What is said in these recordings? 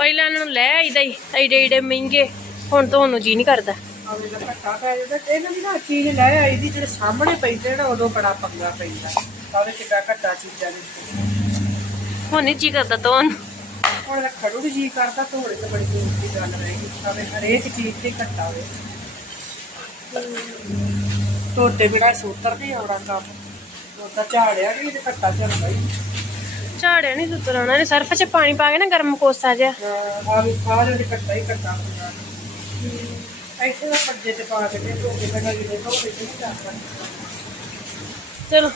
ਪਹਿਲਾਂ ਇਹਨਾਂ ਨੂੰ ਲੈ ਆਈਦਾ ਹੀ ਐਡੇ ਐਡੇ ਮਹਿੰਗੇ ਹੁਣ ਤੁਹਾਨੂੰ ਜੀ ਨਹੀਂ ਕਰਦਾ। ਆਵੇ ਦਾ ਘੱਟਾ ਪੈ ਜਾਂਦਾ ਤੇ ਇਹਨਾਂ ਦੀ ਨਾ ਚੀਜ਼ ਲੈ ਆਈ ਦੀ ਜਿਹੜੇ ਸਾਹਮਣੇ ਪੈਂਦੇ ਨਾ ਉਦੋਂ ਬੜਾ ਪੰਗਾ ਪੈਂਦਾ। ਆਵੇ ਕਿੱਡਾ ਘੱਟਾ ਚੀਜ਼ਾਂ ਨੇ। ਹੁਣ ਨਹੀਂ ਜੀ ਕਰਦਾ ਤੁਹਾਨੂੰ ਹੁਣ ਤਾਂ ਖੜੂ ਜੀ ਕਰਦਾ ਧੋੜੇ ਤੇ ਬੜੀ ਦੂਰ ਦੀ ਗੱਲ ਰਹਿ ਗਈ। ਹਰੇਕ ਚੀਜ਼ ਤੇ ਘੱਟਾ ਹੋਵੇ। ਟੋਟੇ ਬਿਨਾ ਸੂਤਰ ਨਹੀਂ ਆਉਣਾ ਕੰਮ ਉਹਦਾ ਝਾੜਿਆ ਨਹੀਂ ਤੇ ਘੱਟਾ ਚੱਲਦਾ ਹੀ। ਝਾੜਿਆ ਨਹੀਂ ਸੁਤਰਾਣਾ ਨੇ ਸਰਫ 'ਚ ਪਾਣੀ ਪਾ ਕੇ ਨਾ ਗਰਮ ਕੋਸਾ ਜਿਹਾ। ਆ ਵੀ ਸਾਰੇ ਦੇ ਘੱਟਾ ਹੀ ਘੱਟਾ ਹੁੰਦਾ। ਐਸੇ ਦਾ ਪੱਜੇ ਤੇ ਪਾ ਕੇ ਤੇ ਧੋ ਕੇ ਬਿਨਾ ਕਿਤੇ ਧੋੜੇ ਤੇ ਨਹੀਂ ਕਰਦਾ। ਚਲੋ।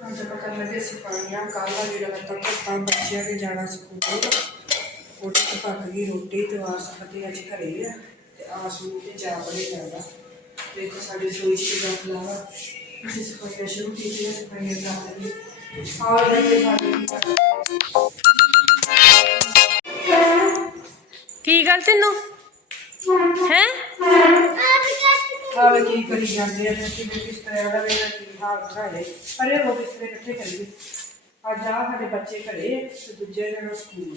ਤਾਂ ਪਤਾ ਲੱਗੇ ਸਿਪਾਹੀਆਂ ਕਾਲਾ ਜਿਹੜਾ ਤੱਕ ਤਾਂ ਬੱਚਿਆਂ ਦੇ ਜਾਣਾ ਸਕੂਲ। ਉੱਠ ਕੇ ਪੱਕ ਗਈ ਰੋਟੀ ਤੇ ਆਸ ਪਤੇ ਅੱਜ ਘਰੇ ਆ ਤੇ ਆਸ ਨੂੰ ਤੇ ਜਾ ਬੜੇ ਜਾਂਦਾ ਤੇ ਇੱਕ ਸਾਡੇ ਸੋਈ ਚ ਦਾ ਲਾਵਾ ਅਸੀਂ ਸਫਾਈਆਂ ਸ਼ੁਰੂ ਕੀਤੀਆਂ ਸਫਾਈਆਂ ਦਾ ਲੱਗੀ ਆਹ ਬੱਚੇ ਸਾਡੇ ਕੀ ਕੀ ਗੱਲ ਤੈਨੂੰ? ਹੈ? ਆਵੇ ਕੀ ਕਰੀ ਜਾਂਦੇ ਆ ਤੇ ਕਿਵੇਂ ਕਿਸ ਤਰ੍ਹਾਂ ਦਾ ਵੇਲਾ ਕੀ ਹਾਲ ਬਣਾਏ ਪਰ ਇਹ ਲੋਕ ਇਸ ਤਰ੍ਹਾਂ ਇਕੱਠੇ ਕਰੀਏ। ਅੱਜ ਆ ਸਾਡੇ ਬੱਚੇ ਘਰੇ ਤੇ ਦੂਜੇ ਦਿਨ ਸਕੂਲ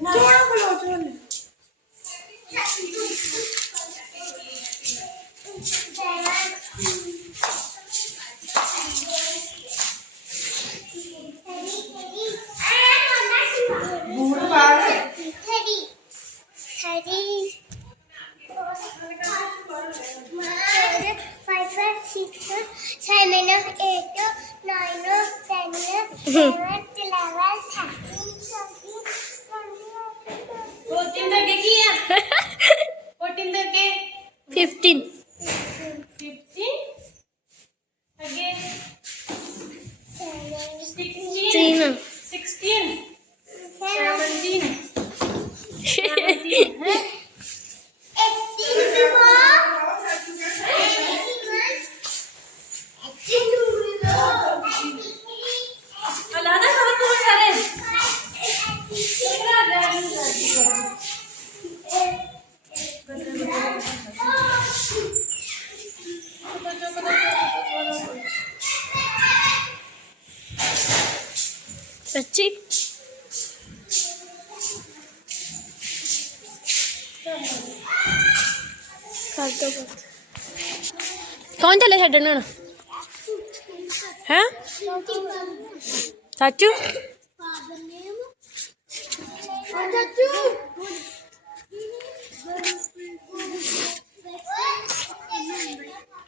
就是不要这里 sticking ਸੱਚੀ ਕਰ ਦੋ ਕੌਣ ਚੱਲੇ ਛੱਡਣ ਹੁਣ ਹੈ ਚਾਚੂ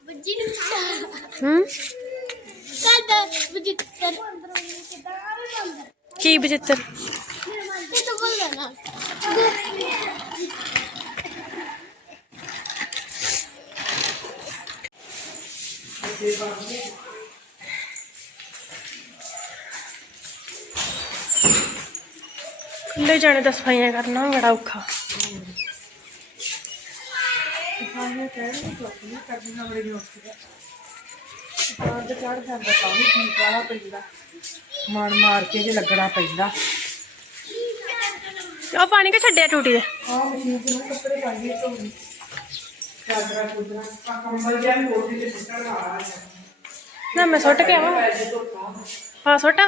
ਬੱਜੀ ਨੂੰ ਹੂੰ ਕੀ ਬਚਿੱਤਰ ਤੇ ਤੂੰ ਬੋਲ ਨਾ। ਖੁੱਲੇ ਜਾਣੇ ਤਾਂ ਸਫਾਈਆਂ ਕਰਨਾ ਬੜਾ ਔਖਾ। ਸਫਾਈਆਂ ਨਹੀਂ ਕਰਦੀਆਂ ਬੜੀ ਮੁਸ਼ਕਿਲ ਹੈ ਬਾਹਰ ਦੇ ਚੜ ਜਾਂਦਾ ਤਾਂ ਵੀ ਠੀਕ ਵਾਲਾ ਪੈਂਦਾ। ਮਾਰ ਮਾਰ ਕੇ ਜੇ ਲੱਗਣਾ ਪੈਂਦਾ। ਉਹ ਪਾਣੀ ਕਿ ਛੱਡਿਆ ਟੂਟੀ ਦੇ? ਮਸ਼ੀਨ ਤੇ ਕੱਪੜੇ ਪਾਈਏ ਚਾਦਰਾਂ ਕੁਦਰਾਂ ਕੰਬਲ ਤੇ ਸੁੱਟਣ ਵਾਲਾ ਨਾ ਮੈਂ ਸੁੱਟ ਕੇ ਆਵਾਂ। ਹਾਂ ਸੁੱਟਾਂ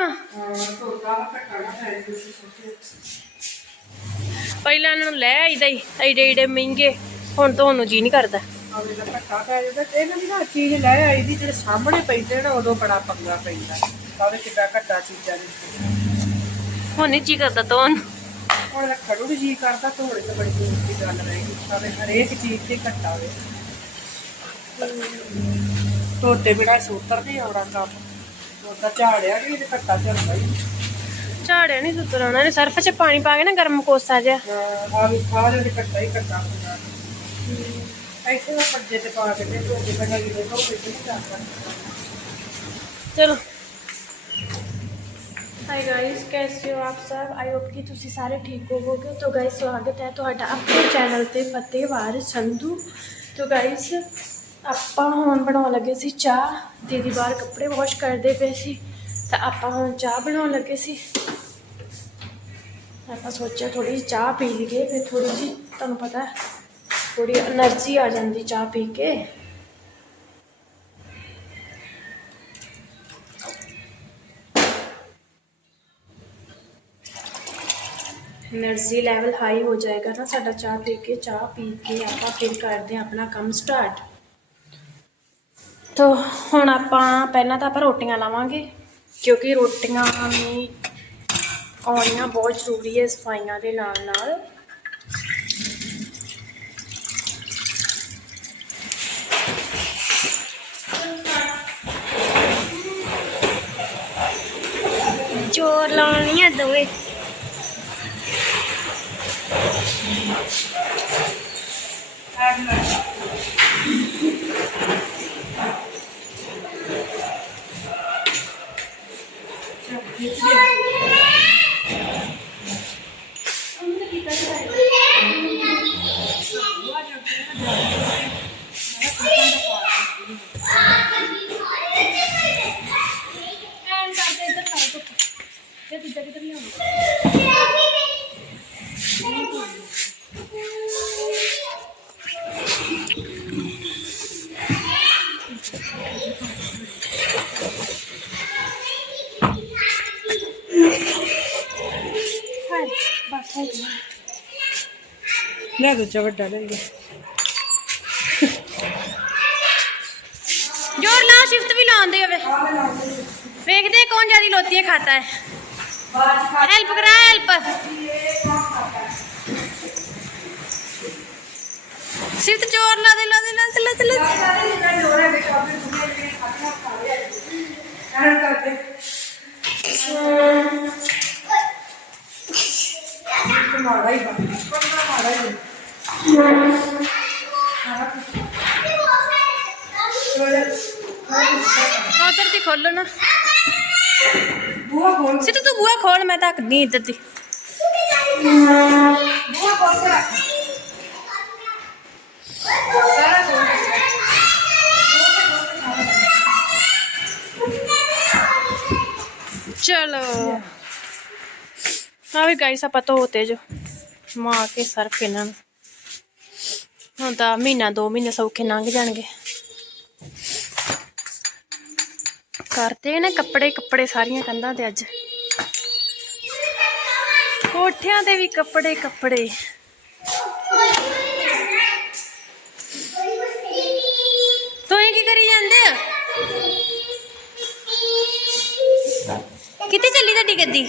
ਪਹਿਲਾਂ ਇਹਨਾਂ ਨੂੰ ਲੈ ਆਈਦਾ ਹੀ ਐਡੇ ਐਡੇ ਮਹਿੰਗੇ। ਹੁਣ ਤੁਹਾਨੂੰ ਜੀ ਨਹੀਂ ਕਰਦਾ। ਆਵੇ ਦਾ ਘੱਟਾ ਪੈ ਜਾਂਦਾ ਤੇ ਇਹਨਾਂ ਦੀ ਨਾ ਚੀਜ਼ ਲੈ ਆਈ ਦੀ ਜਿਹੜੇ ਸਾਹਮਣੇ ਪੈਂਦੇ ਨਾ ਉਦੋਂ ਬੜਾ ਪੰਗਾ ਪੈਂਦਾ। ਆਵੇ ਕਿੱਡਾ ਘੱਟਾ ਚੀਜ਼ਾਂ ਨੇ। ਹੁਣ ਨਹੀਂ ਜੀ ਕਰਦਾ ਤੁਹਾਨੂੰ ਹੁਣ ਤਾਂ ਖੜੂ ਵੀ ਜੀ ਕਰਦਾ ਧੋੜੇ ਤੇ ਬੜੀ ਦੂਰ ਦੀ ਗੱਲ ਰਹਿ ਗਈ। ਆਵੇ ਹਰੇਕ ਚੀਜ਼ ਤੇ ਘੱਟਾ ਹੋਵੇ। ਟੋਟੇ ਬਿਨਾ ਸੂਤਰ ਨਹੀਂ ਆਉਣਾ ਕੰਮ। ਉਹਦਾ ਝਾੜਿਆ ਨਹੀਂ ਤੇ ਘੱਟਾ ਚੱਲਦਾ ਹੀ ਝਾੜਿਆ ਨਹੀਂ ਸੁਤਰਾਣਾ ਨੇ ਸਰਫ 'ਚ ਪਾਣੀ ਪਾ ਕੇ ਨਾ ਗਰਮ ਕੋਸਾ ਜਿਹਾ। ਆ ਵੀ ਸਾਰੇ ਘੱਟਾ ਹੀ ਘੱਟਾ ਹੁੰਦਾ। ਇੱਥੇ ਦਾ ਪੱਜੇ ਤੇ ਪਾ ਕੇ ਤੇ ਧੋਕੇ ਬਣਾਈ ਦੇਖੋ ਕਿੱਥੇ ਨਹੀਂ ਕਰਦਾ ਚਲੋ ਹਾਈ ਗਾਇਸ ਕੈਸੇ ਹੋ ਆਪ ਸਭ ਆਈ ਹੋਪ ਕਿ ਤੁਸੀਂ ਸਾਰੇ ਠੀਕ ਹੋਵੋਗੇ तो गाइस ਸਵਾਗਤ ਹੈ ਤੁਹਾਡਾ ਆਪਣੇ ਚੈਨਲ ਤੇ ਫਤਿਹਵਾਰ ਸੰਧੂ तो गाइस ਆਪਾਂ ਹੁਣ ਬਣਾਉਣ ਲੱਗੇ ਸੀ ਚਾਹ ਦੀਦੀ ਬਾਹਰ ਕੱਪੜੇ ਵਾਸ਼ ਕਰਦੇ ਪਏ ਸੀ ਤਾਂ ਆਪਾਂ ਹੁਣ ਚਾਹ ਬਣਾਉਣ ਲੱਗੇ ਸੀ ਆਪਾਂ ਸੋਚਿਆ ਥੋੜੀ ਜਿਹੀ ਚਾਹ ਪੀ ਲਈਏ ਫਿਰ ਥੋੜੀ ਜਿਹੀ ਤੁਹਾਨੂੰ ਪਤਾ ਥੋੜੀ એનર્ਜੀ ਆ ਜਾਂਦੀ ਚਾਹ ਪੀ ਕੇ। એનર્ਜੀ ਲੈਵਲ ਹਾਈ ਹੋ ਜਾਏਗਾ ਨਾ ਸਾਡਾ ਚਾਹ ਪੀ ਕੇ, ਚਾਹ ਪੀ ਕੇ ਆਪਾਂ ਫਿਰ ਕਰਦੇ ਹਾਂ ਆਪਣਾ ਕੰਮ ਸਟਾਰਟ। ਤੋ ਹੁਣ ਆਪਾਂ ਪਹਿਲਾਂ ਤਾਂ ਆਪਾਂ ਰੋਟੀਆਂ ਲਾਵਾਂਗੇ, ਕਿਉਂਕਿ ਰੋਟੀਆਂ ਵੀ ਆਉਣੀਆਂ ਬਹੁਤ ਜ਼ਰੂਰੀ ਹੈ ਸਫਾਈਆਂ ਦੇ ਨਾਲ ਨਾਲ ਚੋਰ ਲਾਉਣੀ ਆ ਦੋਵੇਂ। ਲੈ ਦੂਜਾ ਵੱਡਾ ਲੈ ਗਿਆ? ਜੋਰ ਲਾ ਸ਼ਿਫਟ ਵੀ ਲਾਉਂਦੇ ਹੋਵੇ। ਵੇਖਦੇ ਕੌਣ ਜਿਆਦੀ ਲੋਤੀਆਂ ਖਾਤਾ ਹੈ। ਹੈਲਪ ਕਰਾ ਹੈਲਪ ਸਿਫਤ ਜੋਰ ਲਾ ਦੇ ਲਾ ਦੇ ਲਾ ਦੇ। ਬੂਹਾ ਤੱਕ ਨਹੀਂ ਇੱਧਰ ਦੀ ਚਲੋ। ਆ ਵੀ ਗਾਈਸ ਆਪਾਂ ਧੋਤੇ ਜੋ। ਮਾਰ ਕੇ ਸਰਫ ਇਹਨਾਂ ਨੂੰ। ਹੁਣ ਤਾਂ ਮਹੀਨਾ, ਦੋ ਮਹੀਨੇ ਸੌਖੇ ਲੰਘ ਜਾਣਗੇ। ਕਰਤੇ ਨੇ ਕੱਪੜੇ ਕੱਪੜੇ ਸਾਰੀਆਂ ਕੰਧਾਂ ਤੇ ਅੱਜ। ਕੋਠਿਆਂ ਤੇ ਵੀ ਕੱਪੜੇ ਕੱਪੜੇ। ਤੁਸੀਂ ਕੀ ਕਰੀ ਜਾਂਦੇ ਆ ਕਿੱਥੇ ਚੱਲੀ ਤੁਹਾਡੀ ਗੱਡੀ?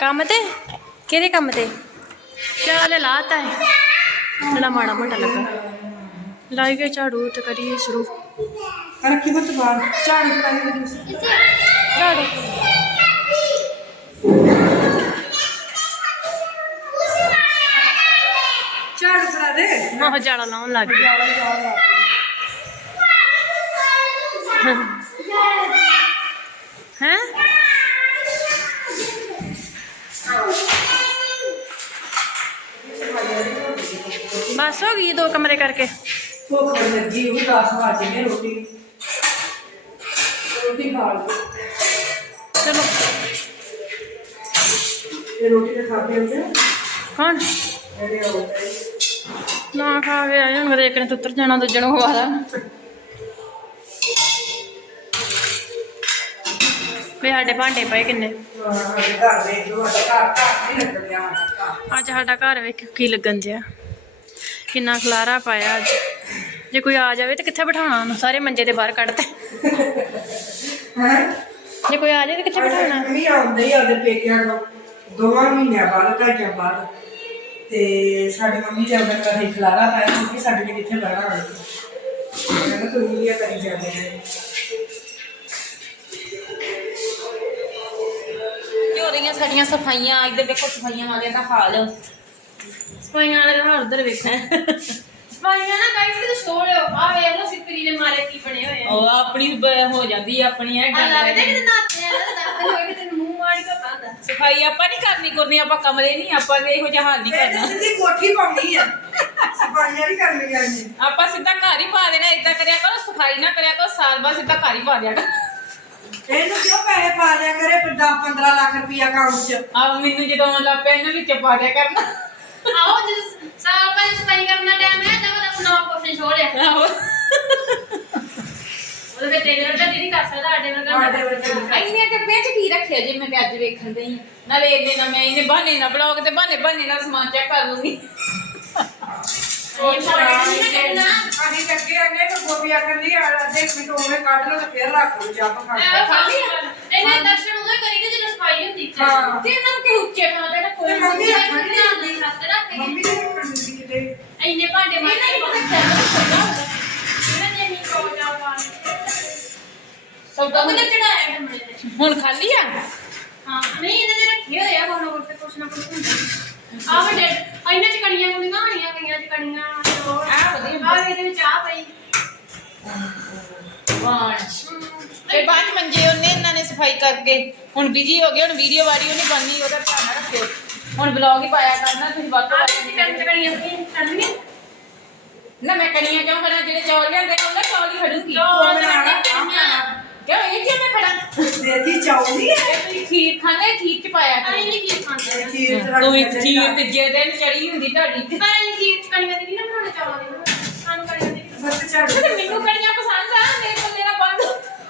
ਕੰਮ ਤੇ? ਕਿਹਦੇ ਕੰਮ ਤੇ? ਚੱਲ ਲਾਤਾ ਹੈ ਜਿਹੜਾ ਮਾੜਾ ਮੋਟਾ ਲੱਗਾ। ਲਾਈ ਗਏ ਝਾੜੂ ਤੇ ਕਰੀਏ ਸ਼ੁਰੂ। ਰੱਖੀ ਬਤ ਬਾਹਰ। ਝਾੜੂ ਝਾੜੂ ਝਾੜੂ। ਆਹ ਜਾਲਾ ਲਾਉਣ ਲੱਗ ਗਈ ਜਾਲਾ ਜਾਲਾ ਹੈ ਬਸ ਹੋ ਗਈ ਦੋ ਕਮਰੇ ਕਰਕੇ ਭੁੱਖ ਲੱਗੀ ਉਹ 10 ਵਜੇ ਨੇ ਰੋਟੀ ਰੋਟੀ ਖਾ ਲਓ ਚਲੋ ਇਹ ਰੋਟੀ ਤਾਂ ਖਾ ਨਾ ਖਾ ਕੇ ਆਏ ਹੁਣ ਇੱਕ ਨੇ ਤਾਂ ਉੱਤਰ ਜਾਣਾ ਦੂਜੇ ਨੂੰ ਖਵਾ ਦਾਂ ਵੀ ਸਾਡੇ ਭਾਂਡੇ ਪਏ ਕਿੰਨੇ? ਘਰ ਘਰ ਘਰ ਘਰ ਅੱਜ ਸਾਡਾ ਘਰ ਵੇਖ ਕੀ ਲੱਗਣ ਜਿਆ ਕਿੰਨਾ ਖਲਾਰਾ ਪਾਇਆ ਅੱਜ। ਜੇ ਕੋਈ ਆ ਜਾਵੇ ਤਾਂ ਕਿੱਥੇ ਬਿਠਾਉਣਾ ਉਹਨੂੰ? ਸਾਰੇ ਮੰਜੇ ਦੇ ਬਾਹਰ ਕੱਢਤੇ। ਹੈ? ਜੇ ਕੋਈ ਆ ਜਾਵੇ ਤਾਂ ਕਿੱਥੇ ਬਿਠਾਉਣਾ? ਵੀ ਆਉਂਦੇ ਹੀ ਆਦੇ ਪੇਕਿਆਂ ਤੋਂ ਦੋਵਾਂ ਮਹੀਨਿਆਂ ਬਾਅਦ ਢਾਈਆਂ ਬਾਅਦ। ਤੇ ਸਾਡੀ ਮੰਮੀ ਦੇ ਅੰਦਰ ਕਦੇ ਖਲਾਰਾ ਪਾਇਆ ਕਿਉਂਕਿ ਸਾਡੇ ਨੇ ਕਿੱਥੇ ਬਹਿਣਾ ਹੋਵੇ ਕਹਿੰਦਾ ਤੂੰ ਹੀ ਇਹ ਕਰੀ ਜਾਂਦੇ ਨੇ ਤੇ ਹੋ ਰਹੀਆਂ ਸਾਡੀਆਂ ਸਫਾਈਆਂ? ਇੱਧਰ ਦੇਖੋ ਸਫਾਈਆਂ ਵਾਲਿਆਂ ਦਾ ਹਾਲ। ਸਫਾਈਆਂ ਵਾਲੇ ਦਾ ਉਧਰ ਵੇਖੋ ਸਫਾਈਆਂ ਨਾ ਗਾਈਸ ਤੇ ਲਿਓ ਆ ਵੇਖ ਲਓ ਸਿੱਕਰੀ ਦੇ ਮਾਰੇ ਕੀ ਬਣੇ ਹੋਏ ਆ। ਉਹ ਆਪਣੀ ਬ- ਹੋ ਜਾਂਦੀ ਆ ਆਪਣੀ ਐ ਆ ਲੱਗਦਾ ਕਿ ਨਾਤੇ ਆ ਦੱਸਦੇ ਹੋਏ ਕਿ ਤੈਨੂੰ ਮੂੰਹ ਮਾਰੀ ਕੋ ਪਾਉਂਦਾ ਸਫ਼ਾਈ ਆਪਾਂ ਨਹੀਂ ਕਰਨੀ ਕਰਨੀ ਆਪਾਂ ਕਮਰੇ ਨਹੀਂ ਆਪਾਂ ਤੇ ਇਹੋ ਜਿਹਾ ਹਾਲ ਨਹੀਂ ਕਰਨਾ। ਤਾਂ ਸਿੱਧੀ ਕੋਠੀ ਪਾਉਣੀ ਆ। ਸਫਾਈਆਂ ਨਹੀਂ ਕਰਨੀਆਂ ਨੇ। ਆਪਾਂ ਸਿੱਧਾ ਘਰ ਹੀ ਪਾ ਦੇਣਾ ਇਦਾਂ ਕਰਿਆ ਕਰੋ ਸਫ਼ਾਈ ਨਾ ਕਰਿਆ ਕਰੋ ਸਾਲ ਬਾਅਦ ਸਿੱਧਾ ਘਰ ਹੀ ਪਾ ਦਿਆ ਕਰੋ। ਇਹਨੂੰ ਕਿਉਂ ਪੈਸੇ ਪਾ ਦਿਆ ਕਰੇ 10 15 ਲੱਖ ਰੁਪਇਆ ਅਕਾਊਂਟ 'ਚ? ਆ ਮੈਨੂੰ ਜਦੋਂ ਆਉਣ ਲੱਗ ਪਿਆ ਇਹਨਾਂ ਵਿੱਚ ਪਾ ਦਿਆ ਕਰਨਾ। ਆਓ ਜਦ ਸਾਲ ਬਾਅਦ ਸਫ਼ਾਈ ਕਰਨ ਦਾ ਟਾਈਮ ਹੈ ਤਾਂ ਉਹਦਾ ਨਵਾਂ ਪੋਸ਼ਨ ਛੋੜ ਲਿਆ। ਆਹੋ। ਉਹਦੇ ਵਿੱਚ ਤੇਰੇ ਵਰਗਾ ਦੀਦੀ ਕਰ ਸਕਦਾ ਸਾਡੇ ਵਰਗਾ ਸਾਡੇ ਵਰਗਾ ਇੰਨੇ ਤੇ ਵਿੱਚ ਕੀ ਰੱਖਿਆ ਜੇ ਮੈਂ ਤੇ ਅੱਜ ਵੇਖਣ ਦਈ ਨਾਲੇ ਇਹਦੇ ਨਾਲ ਮੈਂ ਇਹਨੇ ਬਹਾਨੇ ਨਾਲ ਬਲੌਗ ਤੇ ਬਹਾਨੇ ਬਹਾਨੇ ਨਾਲ ਸਮਾਨ ਚੈੱਕ ਕਰ ਲੂੰਗੀ। ਅਸੀਂ ਲੱਗੇ ਅੱਗੇ ਤਾਂ ਗੋਪੀ ਆਖੰਦੀ ਆ ਅੱਧੇ ਕੁ ਮਿੰਟ ਉਵੇਂ ਕੱਢ ਲਓ ਤੇ ਫਿਰ ਰੱਖ ਲਓ ਜੱਪ ਖਾ ਇਹ ਖਾਲੀ ਇਹਨੇ ਦਰਸ਼ਨ ਕਿਤੇ ਚੜਾਇਆ ਤੇ ਹੁਣ ਖਾਲੀ ਆ? ਹਾਂ ਨਹੀਂ ਇਹਨਾਂ ਦੇ ਰੱਖੇ ਹੋਏ ਆ ਕੋਣ ਕੋਣ ਤੇ ਕੁਛ ਨਾ ਕੁਛ ਹੁੰਦਾ। ਆ ਵੱਡੇ ਆ ਇਹਨਾਂ ਚ ਕਣੀਆਂ ਕੁਣੀਆਂ ਹੋਣੀਆਂ ਕਈਆਂ ਚ ਕਣੀਆਂ ਆਹ ਵਧੀਆ। ਆ ਇਹਦੇ ਵਿੱਚ ਆ ਪਈ। ਵਾਣ ਤੇ ਬਾਅਦ ਚ ਮੰਜੇ ਉਹਨੇ ਇਹਨਾਂ ਨੇ ਸਫ਼ਾਈ ਕਰਕੇ ਹੁਣ ਬਿਜ਼ੀ ਹੋ ਗਏ ਹੁਣ ਵੀਡੀਓ ਵਾਰੀ ਉਹਨੇ ਬਣਨੀ ਉਹਦਾ ਧਿਆਨ ਨਾਲ ਰੱਖਿਓ। ਹੁਣ ਵਲੌਗ ਹੀ ਪਾਇਆ ਕਰਨਾ ਤੁਸੀਂ ਵੱਧ ਤੋਂ ਆ ਵੱਧ ਕਣੀਆਂ ਕਣੀਆਂ ਕਰਨੀਆਂ ਨਾ ਮੈਂ ਕਣੀਆਂ ਕਿਉਂ ਖੜਾ ਜਿਹੜੇ ਚੌਲ ਲਿਆਂਦੇ ਉਹਨਾਂ ਚੌਲ ਹੀ ਖੜੂਗੀ ਉਹ ਬਣਾਉਣਾ ਕੰਮ ਕਰਨਾ ਕਿਉਂ ਇਹ ਕਿਉਂ ਮੈਂ ਖੜਾ ਦੇਤੀ ਚਾਉਣੀ ਹੈ ਇਹ ਤੁਸੀਂ ਖੀਰ ਖਾਂਦੇ ਖੀਰ ਚ ਪਾਇਆ ਆ ਕਰੋ ਇਹਨੇ ਕੀ ਖਾਂਦੇ ਆ ਖੀਰ ਚ ਰੱਖ ਤੂੰ ਕੇ ਇੱਕ ਖੀਰ ਤੇ ਜੇ ਦਿਨ ਚੜੀ ਹੁੰਦੀ ਤੁਹਾਡੀ ਤੇ ਪਰ ਇਹ ਖੀਰ ਚ ਕਣੀਆਂ ਦੀ ਨਹੀਂ ਨਾ ਬਣਾਉਣੇ ਚੌਲਾਂ ਦੀ ਬਣਾਉਣੇ। ਸਾਨੂੰ ਕਣੀਆਂ ਦੀ ਨਹੀਂ ਸੱਤ ਝਾੜੂ ਤੇ ਮੈਨੂੰ ਕਣੀਆਂ ਪਸੰਦ ਆ ਮੇਰੇ ਕੋਲ ਮੇਰਾ ਬੰਦ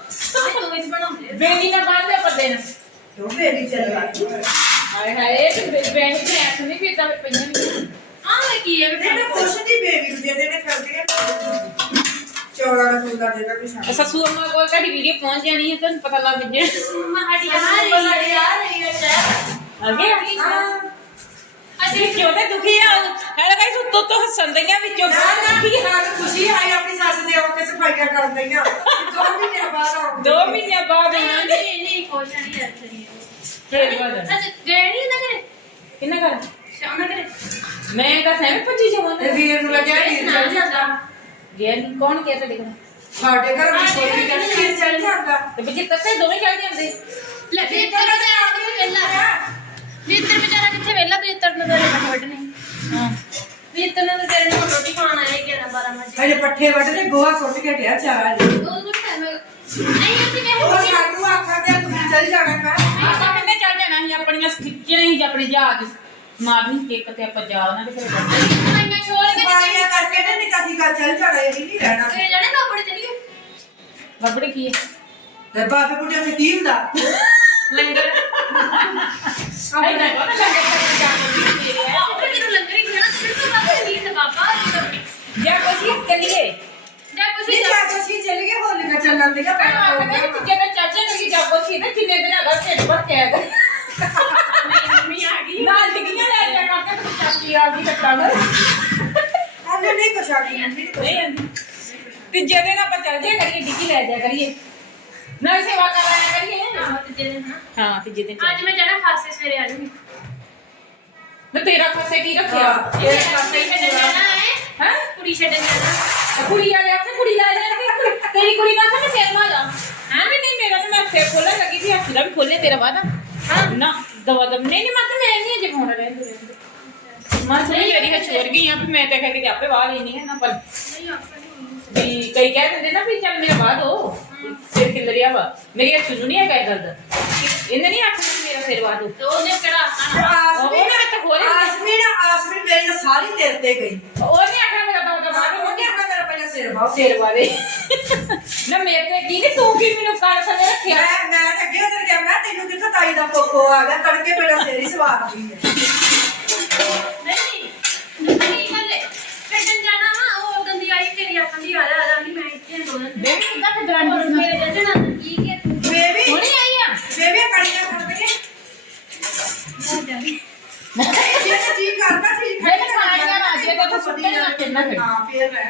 ਪਸੰਦ ਉਹ ਵਿੱਚ ਬਣਾਉਂਦੇ ਆ। ਬੇਨੀ ਨਾ ਬੰਦ ਪੱਦੇ ਨਾ ਕਿਉਂ ਮੇਰੀ ਚੱਲ ਗਈ ਹਾਏ ਹਾਏ ਇਹ ਤੇ ਬੇਨੀ ਤੇ ਐਸ ਨਹੀਂ ਵੀ ਤਾਂ ਪਈਆਂ ਨਹੀਂ ਆਹ ਇਹ ਕੀ ਹੈ ਨਹੀਂ ਮੈਂ ਪੁੱਛਦੀ ਬੇਬੀ ਨੂੰ ਦੇ ਦੇਣੇ ਕਰਦੀ ਹੈ ਚੌੜਾ ਦਾ ਫੁੱਲਾ ਦੇਗਾ ਕੋਈ ਸ਼ਾਮ ਸਸੂ ਅੰਮਾ ਕੋਲ ਤੁਹਾਡੀ ਵੀਡੀਓ ਪਹੁੰਚ ਜਾਣੀ ਹੈ ਤੁਹਾਨੂੰ ਪਤਾ ਲੱਗ ਜੇ ਮੰਮਾ ਸਾਡੀ ਆ ਰਹੀ ਹੈ। ਆ ਰਹੀ ਹੈ ਆ ਗਿਆ? ਅਸੀਂ ਕਿਉਂ ਤੇ ਦੁਖੀ ਆ। ਹੈਗਾ ਗਾਇਸ ਉੱਤੋਂ ਤੋਂ ਹੱਸਣ ਦਈਆਂ ਵਿੱਚੋਂ। ਨਾ ਨਾ ਸਾਨੂੰ ਖੁਸ਼ੀ ਆਈ ਆਪਣੀ ਸੱਸ ਦੇ ਆਉਣ ਕੇ ਸਫਾਈਆਂ ਕਰਨ ਦਈਆਂ। ਦੋ ਮਹੀਨੇ ਬਾਅਦ ਆਉਣ ਦੋ। ਮਹੀਨਿਆਂ ਬਾਅਦ ਆਉਣਾ ਨਹੀਂ ਨਹੀਂ ਖੁਸ਼ ਨਹੀਂ ਹੈ ਸਹੀ ਫੇਰ ਬਾਅਦ ਅੱਛਾ ਗਏ ਨਹੀਂ ਨਾ ਕਰੇ ਕਿੰਨਾ ਕਰ ਸ਼ਾਮ ਨਾਲ ਕਰੇ ਮੈਂ ਤਾਂ ਸਹਿਮੇ ਪੱਜੀ ਜਵਾਨ ਤੇ ਵੀਰ ਨੂੰ ਲੱਗਿਆ ਵੀਰ ਚੱਲ ਜਾਂਦਾ। ਗਿਆ ਨਹੀਂ ਕੌਣ ਗਿਆ ਤੁਹਾਡੇ ਕੋਲ? ਸਾਡੇ ਘਰ ਵੀ ਕੋਈ ਵੀ ਕਹਿੰਦਾ ਵੀਰ ਚੱਲ ਜਾਂਦਾ ਤੇ ਬੱਚੇ ਤੱਕੇ ਦੋਵੇਂ ਚੱਲ ਜਾਂਦੇ। ਲੈ ਬੇਤਰ ਵਿਚਾਰਾ ਕਿੱਥੇ ਵੇਲਾ। ਬੇਤਰ ਵਿਚਾਰਾ ਕਿੱਥੇ ਵੇਲਾ ਬੇਤਰ ਨੂੰ ਤੇਰੇ ਪੱਠੇ ਵੱਢਣੇ। ਹਾਂ। ਬੇਤਰ ਨੂੰ ਤੇਰੇ ਨੂੰ ਰੋਟੀ ਖਾਣ ਆਏ 11 12 ਵਜੇ। ਹਜੇ ਪੱਠੇ ਵੱਢਦੇ ਗੋਹਾ ਸੁੱਟ ਕੇ ਟਿਆ ਚਾਰਾ ਜੀ ਉਹ ਕੁਝ ਟਾਈਮ ਨਹੀਂ ਉੱਥੇ ਵੇਖ ਉਹ ਸਾਨੂੰ ਆਖਾਂਦੇ ਤੁਸੀਂ ਚੱਲ ਜਾਣਾ ਮੈਂ ਆਪਾਂ ਕਿੰਨੇ ਚੱਲ ਜਾਣਾ ਸੀ ਆਪਣੀਆਂ ਖਿੱਚੀਆਂ ਸੀ ਆਪਣੇ ਜਹਾਜ਼ ਮਾਰਨੀ ਇੱਕ ਤੇ ਆਪਾਂ ਜਾ ਉਹਨਾਂ ਦੇ ਘਰੇ ਬੈਠੇ ਸਫਾਈਆਂ ਛੋੜ ਕੇ ਸਫਾਈਆਂ ਕਰਕੇ ਨਾ ਨਿਕਾ ਨਿਕਾ ਚੱਲ ਜਾਣਾ ਇਹ ਨਹੀਂ ਰਹਿਣਾ। ਤੇ ਜਾਣੇ ਬਾਬੜੇ ਚਲੀ ਗਏ ਬੱਬੜੇ ਕੀ ਹੈ? ਤੇ ਬਾਬੇ ਬੁੱਢੇ ਤੇ ਕੀ ਹੁੰਦਾ? ਲੰਗਰ। ਨਹੀਂ ਨਾ ਕੋਣ ਲੱਗੇ ਤੇ ਜਾਣ ਦੀ ਮੇਰੇ ਆ ਬਾਬੜੇ ਕਿਨੂੰ ਲੰਗਰ ਹੀ ਖਾਣਾ ਤੇ ਫਿਰ ਬਾਬਾ ਨਹੀਂ ਤੇ ਬਾਬਾ ਜਾਂ ਕੋਈ ਚੱਲੀਏ। ਜਾਂ ਕੁਛ ਨਹੀਂ ਜਾ ਤੁਸੀਂ ਚੱਲ ਗਏ ਹੋਲੀਆਂ ਚੱਲਣ ਦੀਆਂ ਮੈਂ ਆਖਦਾ ਕਿ ਜੇ ਮੈਂ ਚਾਚੇ ਨੂੰ ਕੀ ਜਾਬੋ ਸੀ ਤੇ ਕਿੰਨੇ ਦਿਨ ਅਗਰ ਢਿੱਡ ਭੱਕਿਆ ਤੇ ਮੰਮੀ ਆ ਗਈ ਨਾਲ ਡਿੱਗੀਆਂ ਲੈ ਜਾ ਕਰਕੇ ਤੇ ਚਾਚੀ ਆ ਗਈ ਕੱਟਾਂ ਨੂੰ ਉਹਨੇ ਨਹੀਂ ਕੁਛ ਆਖੀ ਮੰਮੀ ਨੇ ਕੁਛ ਨਹੀਂ ਆਂਦੀ ਤੀਜੇ ਦਿਨ ਆਪਾਂ ਚੱਲ ਜਾਇਆ ਕਰੀਏ ਡਿੱਗੀ ਲੈ ਜਾ ਕਰੀਏ ਨਾ ਸੇਵਾ ਕਰ ਆਇਆ ਕਰੀਏ ਆਹੋ ਤੇ ਦਿਨ ਨਾ ਹਾਂ ਤੀਜੇ ਦਿਨ ਅੱਜ ਮੈਂ ਜਾਣਾ ਖਾਸੇ ਸਵੇਰੇ ਆ ਜੂਗੀ ਮੈਂ ਤੇਰਾ ਖਾਸੇ ਕੀ ਰੱਖਿਆ ਹਾਂ। ਇਹ ਖਾਸੇ ਛੱਡਣ ਜਾਣਾ ਹੈ ਹੈ ਕੁੜੀ ਛੱਡਣ ਜਾਣਾ ਕੁੜੀ ਵਾਲੇ ਆਖੇ ਕੁੜੀ ਲੈ ਜਾ ਤੇਰੀ ਕੁੜੀ ਨਾਲ ਤਾਂ ਮੈਂ ਸਿਰ ਮਾ ਜਾ ਹਾਂ ਵੀ ਨਹੀਂ ਮੇਰਾ ਤਾਂ ਮੈਂ ਸਿਰ ਖੋਲਣ ਲੱਗੀ ਸੀ ਹੱਥ ਦਾ ਵੀ ਖੋਲੇ ਤੇਰਾ ਵਾਦਾ ਹਾਂ ਨਾ ਦਵਾ ਦਮ ਨਹੀਂ ਨਹੀਂ ਮੈਂ ਤਾਂ ਮੈਂ ਨਹੀਂ ਅਜੇ ਫੋਨ ਰਹਿੰਦੇ ਰਹਿੰਦੇ ਮੈਂ ਸਹੀ ਜਿਹੜੀ ਹੈ ਛੋੜ ਗਈ ਆ ਵੀ ਮੈਂ ਤਾਂ ਕਹਿ ਕੇ ਆਪੇ ਵਾਹ ਲੈਣੀ ਹੈ ਨਾ ਪਰ ਨਹੀਂ ਆਪਾਂ ਨਹੀਂ ਹੋਣੀ। ਵੀ ਕਈ ਕਹਿ ਦਿੰਦੇ ਨਾ ਵੀ ਚੱਲ ਮੇਰਾ ਵਾਹ ਦੋ ਸਿਰ ਖਿਲਰਿਆ ਵਾ। ਮੇਰੀ ਇਹ ਚੁੰਨੂ ਨਹੀਂ ਹੈ ਕਹਿ ਦਰਦ। ਇਹਨੇ ਨਹੀਂ ਆਖਣਾ ਵੀ ਮੇਰਾ ਸਿਰ ਵਾਹ ਦੋ। ਤੇ ਉਹਨੇ ਕਿਹੜਾ ਆਖਣਾ? ਆਸਮੀਨ ਉਹਨੇ ਤਾਂ ਦਿੱਤਾ। ਆਸਮੀਨ ਆਸਮੀਨ ਮੇਰੀ ਤਾਂ ਸਾਰੀ ਤੇਰੇ ਤੇ ਗਈ। ਉਹਨੇ ਆਖਣਾ ਮੇਰਾ ਤਾਂ ਉਹਦਾ ਵਾਹ ਦੋ ਉਹਨੇ ਆਖਿਆ ਮੇਰਾ ਪਹਿਲਾਂ ਸਿਰ ਬਾਹ ਸਿਰ ਵਾਰੇ ਨਾ ਮੇਰੇ ਤੇ ਕੀ ਕਿ ਤੂੰ ਕੀ ਮੈਨੂੰ ਕਰ ਥੱਲੇ ਰੱਖਿਆ ਮੈਂ ਮੈਂ ਤਾਂ ਅੱਗੇ ਉਧਰ ਗਿਆ ਮੈਂ ਤੈਨੂੰ ਕਿੱਥੋਂ ਤਾਈ ਦਾ ਕੋਕੋ ਆ ਗਿਆ? ਤੜਕੇ ਮੇਰਾ ਸਿਰ ਹੀ ਸਵਾਰ ਗਈ ਹੈ। ਨਹੀਂ ਨਹੀਂ ਗੱਲੇ ਛੱਡਣ ਜਾਣਾ ਵਾ ਉਹ ਗੰਦੀ ਆਈ ਤੇਰੀ ਆਖਣ ਦੀ ਆ ਜਾ ਆ ਜਾ ਮੈਂ ਇੱਥੇ ਦੋ। ਦਿਨ ਦੇਖ ਕਿੱਦਾਂ ਹੋਰ ਫਿਦਰਾਂ ਮੇਰੇ ਜੱਜਣਾ ਕੀ ਕਿ ਤੂੰ ਬੇਬੀ ਹੁਣੇ ਆਈ ਆ? ਬੇਬੀ ਕਣੀਆਂ ਖਾਂਦੇ ਨਾ ਜਾ ਜੇ ਤਾਂ ਜੀ ਕਰਦਾ ਠੀਕ ਜੇ ਤਾਂ ਖਾਣੀਆਂ ਨਾ, ਜੇ ਤਾਂ ਤੂੰ ਸੁੱਟਣੀਆਂ ਨਾ, ਫਿਰ ਨਾ ਖੜੀ। ਹਾਂ ਫੇਰ ਮੈਂ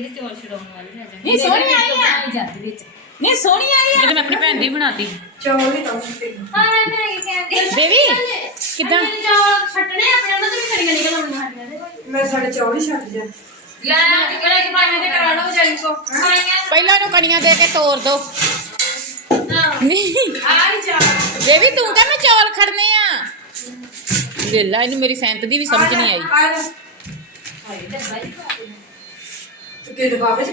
ਖਾਂਦੇ ਆ ਜਾ ਕੇ ਹਾਏ ਅੱਗੇ ਤੇ ਚੋਲ ਛਡਾਉਣ ਵਾਲੀ ਲੈ ਜਾ ਨਹੀਂ, ਸੋਹਣੀ ਆਈ ਆ। ਜਾਂਦੀ ਵਿੱਚ। ਨਹੀਂ ਸੋਹਣੀ ਆਈ ਆ। ਮੈਂ ਆਪਣੀ ਭੈਣ ਦੀ ਬਣਾਤੀ। ਚੌਲ ਹੀ ਤਾਂ ਮੁੱਕੇ ਹਾਂ ਮੈਂ ਕੀ ਕਹਿੰਦੀ ਬੇਬੀ ਕਿੱਦਾਂ? ਚੌਲ ਛੱਡਣੇ ਆਪਣੇ ਉਹਨਾਂ ਤੋਂ ਵੀ ਕਰੀਆਂ ਨਿਕਲ ਆਉਣੀਆਂ ਸਾਡੀਆਂ ਦੇ ਕੋਈ। ਮੈਂ ਸਾਡੇ ਚੌਲ ਹੀ ਛੱਡ ਜਾ। ਲੈ ਕਿਹੜਾ ਕਿ ਪਾਣੀ ਤੇ ਕਰਾ ਲਓ ਜਾਈ ਕੋ। ਖਾਈਆਂ। ਪਹਿਲਾਂ ਨੂੰ ਕਣੀਆਂ ਦੇ ਕੇ ਤੋੜ ਦੋ। ਨਹੀਂ। ਆਈ ਜਾ। ਬੇਬੀ ਤੂੰ ਕਹ ਮੈਂ ਚੌਲ ਖੜਨੇ ਆ। ਵੇਲਾ ਇਹਨੂੰ ਮੇਰੀ ਸੈਂਤ ਦੀ ਵੀ ਸਮਝ ਨਹੀਂ ਆਈ। ਤੂੰ ਲਿਫਾਫੇ ਚ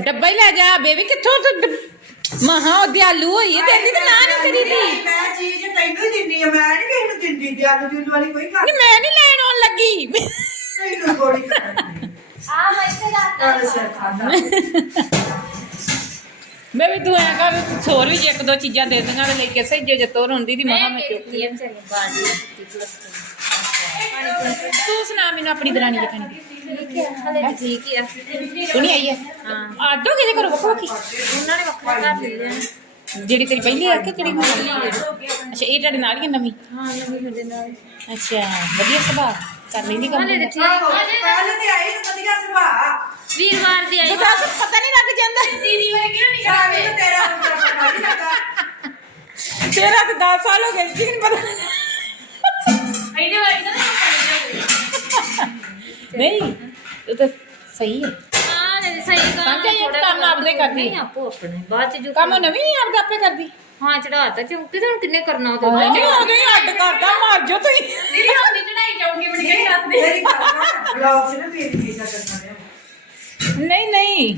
ਡੱਬਾ ਹੀ ਲੈ ਜਾ ਬੇਬੀ ਕਿੱਥੋਂ ਤੂੰ ਮਹਾ ਉਹ ਦਿਆਲੂ ਹੋਈ ਹੈ ਤੇਰੀ ਤੇ ਨਾ ਨਹੀਂ ਕਰੀ ਦੀ ਮੈਂ ਚੀਜ਼ ਤੈਨੂੰ ਹੀ ਦਿੰਦੀ ਆ ਮੈਂ ਨਹੀਂ ਕਿਸੇ ਨੂੰ ਦਿੰਦੀ ਤੇ ਆਲੂ ਜੂਲੂ ਵਾਲੀ ਕੋਈ ਗੱਲ ਨਹੀਂ ਮੈਂ ਨਹੀਂ ਲੈਣ ਆਉਣ ਲੱਗੀ। ਤੈਨੂੰ ਗੋਲੀ ਕਰਨੀ ਆ ਮੈਂ ਇੱਥੇ ਲਾਤਾ ਤਾਂ ਸਿਰ ਖਾਦਾ। ਬੇਬੀ ਤੂੰ ਐ ਕਰ ਹੋਰ ਵੀ ਜੇ ਇੱਕ ਦੋ ਚੀਜ਼ਾਂ ਦੇ ਦਿੰਗਾ ਤੇ ਲੈ ਕੇ ਸਹੀ ਜੇ ਤੋਰ ਹੁੰਦੀ ਦੀ ਮਹਾ ਮੈਂ ਚੁੱਕ ਲਈ। ਤੂੰ। ਸੁਣਾ ਮੈਨੂੰ ਆਪਣੀ ਦਰਾਣੀ ਦੀ। ਤਾਂ ਠੀਕ ਹੀ ਆ? ਤੂੰ ਨਹੀਂ ਆਈ ਹੈ ਹਾਂ ਆਡੋ ਕਿਹਦੇ ਘਰੋਂ ਵੱਖੋ ਵੱਖੀ? ਉਹਨਾਂ ਨੇ ਵੱਖਰਾ ਘਰ ਲੈ ਲਿਆ। ਜਿਹੜੀ ਤੇਰੀ ਪਹਿਲੀ ਆ ਕਿ ਜਿਹੜੀ ਹੁਣ ਅੱਛਾ ਇਹ ਤੁਹਾਡੇ ਨਾਲ ਹੀ ਆ ਨਵੀਂ? ਹਾਂ ਨਵੀਂ ਹੁੰਦੇ ਨਾਲ। ਅੱਛਾ ਵਧੀਆ ਸੁਭਾਅ। ਕਰ ਲੈਂਦੀ ਕੰਮ? ਹਲੇ ਤਾਂ ਠੀਕ ਤੇ ਆਈ ਨੂੰ ਵਧੀਆ ਸੁਭਾਅ। ਵੀਰਵਾਰ ਦੀ ਆਈ। ਤੂੰ ਦੱਸ ਪਤਾ ਨਹੀਂ ਲੱਗ ਜਾਂਦਾ। ਦੀਦੀ ਵਰਗੀ ਨਾ ਸਾਰੇ ਤਾਂ ਤੇਰਾ ਨਹੀਂ ਤੇਰਾ ਤਾਂ 10 ਸਾਲ ਹੋ ਗਏ ਸੀ ਨਹੀਂ ਪਤਾ ਇਹਦੇ ਵਰਗੀ ਤਾਂ ਨਹੀਂ ਉਹ ਤਾਂ ਸਹੀ ਹੈ ਹਾਂ ਲੈ ਸਹੀ ਹੀ ਥੋੜ੍ਹਾ ਕੰਮ ਆਪਦੇ ਕਰਦੀ। ਨਹੀਂ ਆਪੋ ਆਪਣੇ ਬਾਅਦ ਚ ਜੋ ਕੰਮ ਨਵੀਂ ਨਹੀਂ ਆਪਦਾ ਆਪੇ ਕਰਦੀ ਹਾਂ ਚੜਾਤਾ ਚੌਂਕੀ ਤੇ ਹੁਣ ਕਿੰਨੇ ਕਰਨਾ ਉਹ ਨਹੀਂ ਆ ਗਈ ਅੱਡ ਕਰਦਾ ਮਾਰ ਜੋ ਤੁਸੀਂ ਦੀਦੀ ਹੁਣ ਦੀ ਚੜਾਈ ਚੌਂਕੀ ਬਣ ਗਈ ਰਾਤ ਮੇਰੀ ਗੱਲ ਨਾ ਬਲੌਗ 'ਚ ਨਾ ਮੇਰੀ ਵੀਜ਼ਾ ਕਰਨਾ ਨਹੀਂ ਨਹੀਂ